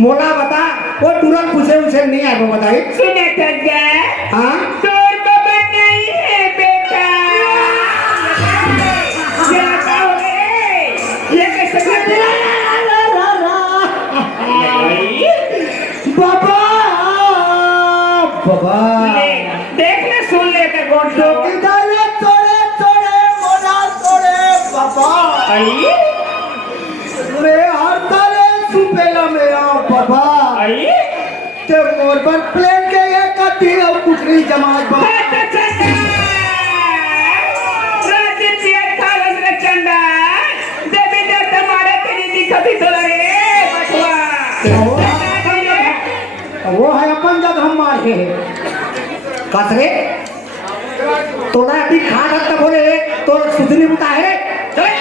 मोला बता वो तुरंत पूछे उसे नहीं आए वो बताइए। सुने चंदा हाँ तोर बाबा नहीं है बेटा। ये क्या हो गए? ये कैसे करते बाबा बाबा देख ले सुन ले ते गोंडो किधर तोड़े तोड़े मोला तोड़े बाबा आई रे हर ताले सुपेला मेरा बाबा आई ते मोर पर प्लेन के ये कती और कुकरी जमात बा चंदा देवी देवता मारे तेरी दिखती तो रे वो है अपन जब हम मारे हैं कसरे तोड़ा अभी खा सकता बोले तो सुधरी बुता है चल